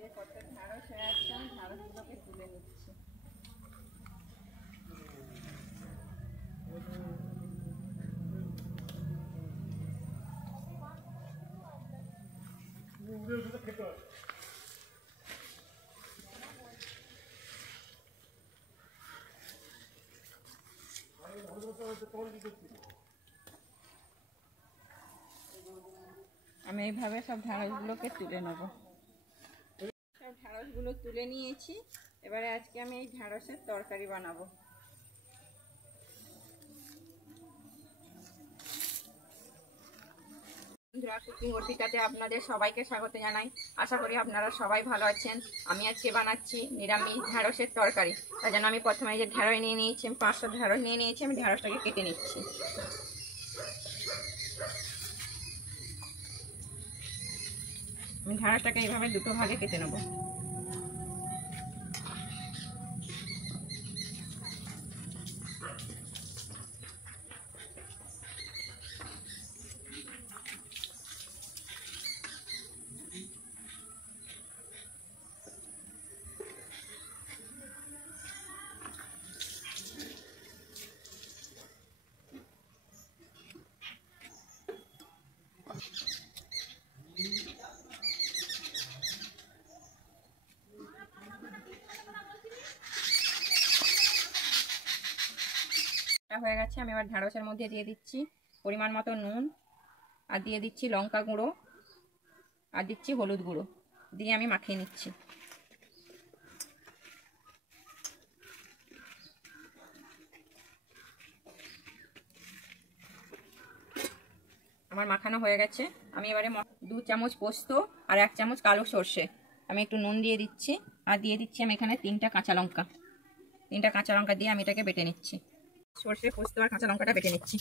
এই যে কত ঢ্যাঁড়স হয়ে আসছে, আমি ঢ্যাঁড়সগুলোকে তুলে নিচ্ছি। আমি এইভাবে সব ঢ্যাঁড়সগুলোকে তুলে নেব। সব ঢ্যাঁড়সগুলো তুলে নিয়েছি। এবারে আজকে আমি এই ঢ্যাঁড়সের তরকারি বানাবো। কুকিং ওটিকাতে আপনাদের সবাইকে স্বাগত জানাই। আশা করি আপনারা সবাই ভালো আছেন। আমি আজকে বানাচ্ছি নিরামিষ ঢ্যাঁড়সের তরকারি। তার জন্য আমি প্রথমে যে ঢ্যাঁড়স নিয়ে নিয়েছি, 500 ঢ্যাঁড়স নিয়ে নিয়েছি। আমি ঢ্যাঁড়সটাকে কেটে নিচ্ছি। আমি ঢ্যাঁড়সটাকে এইভাবে দুটো ভাগে কেটে নেব। হয়ে গেছে। আমি এবার ঢ্যাঁড়সের মধ্যে দিয়ে দিচ্ছি পরিমাণ মতো নুন, আর দিয়ে দিচ্ছি লঙ্কা গুঁড়ো, আর দিচ্ছি হলুদ গুঁড়ো, দিয়ে আমি মাখিয়ে নিচ্ছি। আমার মাখানো হয়ে গেছে। আমি এবারে 2 চামচ পোস্ত আর 1 চামচ কালো সর্ষে আমি একটু নুন দিয়ে দিচ্ছি, আর দিয়ে দিচ্ছি আমি এখানে 3টা কাঁচা লঙ্কা। 3টা কাঁচা লঙ্কা দিয়ে আমি এটাকে বেটে নিচ্ছি। সর্ষে, পোস্ত আর কাঁচা লঙ্কাটা বেটে নিচ্ছি।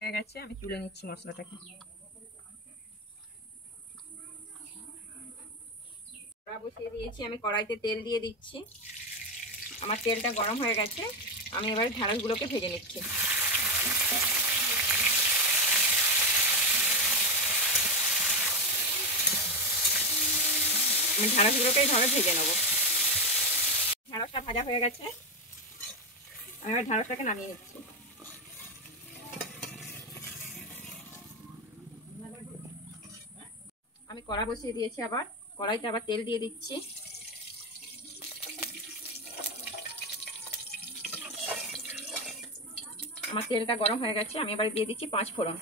হয়ে গেছে, আমি তুলে নিচ্ছি মশলাটাকে। কড়া বসিয়ে দিয়েছি। আমি কড়াইতে তেল দিয়ে দিচ্ছি। আমার তেলটা গরম হয়ে গেছে। আমি এবার ঢ্যাঁড়সগুলোকে ভেজে নিচ্ছি। আমি ঢ্যাঁড়সগুলোকে এইভাবে ভেজে নেব। ঢ্যাঁড়সটা ভাজা হয়ে গেছে। আমি এবার ঢ্যাঁড়সটাকে নামিয়ে নিচ্ছি। আমি কড়া বসিয়ে দিয়েছি। আবার কড়াইতে আবার তেল দিয়ে দিচ্ছি। আমার তেলটা গরম হয়ে গেছে। আমি এবার দিয়ে দিচ্ছি 5 ফোড়ন।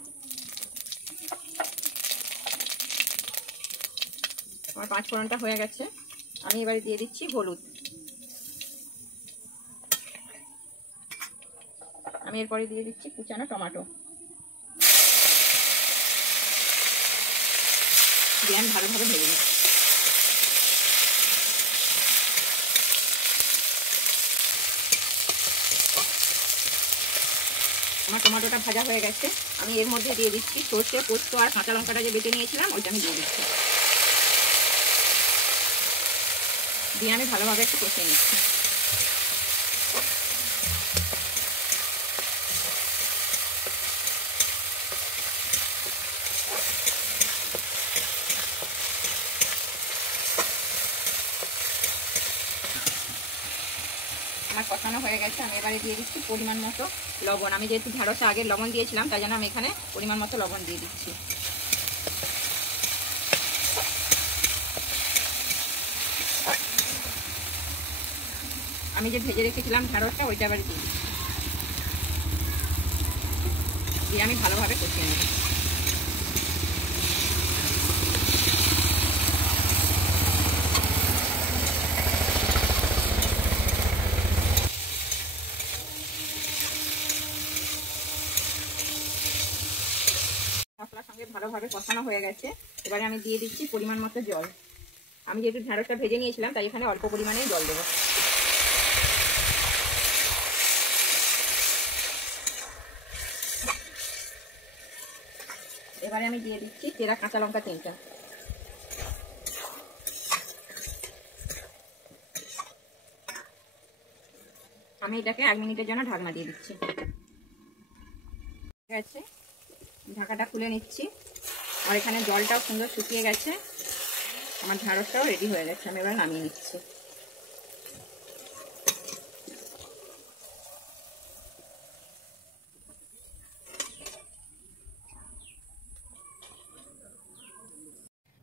আমার 5 ফোড়নটা হয়ে গেছে। আমি এবারে দিয়ে দিচ্ছি হলুদ। আমি এরপরে দিয়ে দিচ্ছি কুচানো টমেটো। দিয়ে আমি ভালোভাবে ভেজে নিচ্ছি। আমার টমেটোটা ভাজা হয়ে গেছে। আমি এর মধ্যে দিয়ে দিচ্ছি সর্ষে, পোস্ত আর কাঁচা লঙ্কাটা যে বেটে নিয়েছিলাম ওইটা আমি দিয়ে দিচ্ছি। দিয়ে আমি ভালোভাবে একটু কষিয়ে নিচ্ছি। আমার কষানো হয়ে গেছে। আমি এবারে দিয়ে দিচ্ছি পরিমাণ মতো লবণ। আমি যেহেতু ঢ্যাঁড়সে আগে লবণ দিয়েছিলাম, তাই জন্য আমি এখানে পরিমাণ মতো লবণ দিয়ে দিচ্ছি। আমি যে ভেজে রেখেছিলাম ঢ্যাঁড়সটা ওইটা এবারে দিয়ে দিচ্ছি। দিয়ে আমি ভালোভাবে কষিয়ে নেব। মশলার সঙ্গে ভালোভাবে কষানো হয়ে গেছে। এবারে আমি দিয়ে দিচ্ছি পরিমাণ মতো জল। আমি যেহেতু ঢ্যাঁড়সটা ভেজে নিয়েছিলাম তাই এখানে অল্প পরিমাণে জল দেবো। এবারে আমি দিয়ে দিচ্ছি চেরা কাঁচা লঙ্কা 3টা। আমি এটাকে 1 মিনিটের জন্য ঢাকনা দিয়ে দিচ্ছি। ঠিক আছে, ঢাকাটা খুলে নিচ্ছি। আর এখানে জলটাও সুন্দর শুকিয়ে গেছে। আমার ঢ্যাঁড়সটাও রেডি হয়ে গেছে, আমি এবার নামিয়ে নিচ্ছি।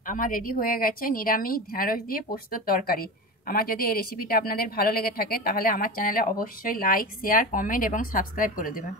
আমার রেডি হয়ে গেছে নিরামিষ ঢ্যাঁড়স দিয়ে পোস্তর তরকারি। আমার যদি এই রেসিপিটা আপনাদের ভালো লেগে থাকে তাহলে আমার চ্যানেলে অবশ্যই লাইক, শেয়ার, কমেন্ট এবং সাবস্ক্রাইব করে দেবেন।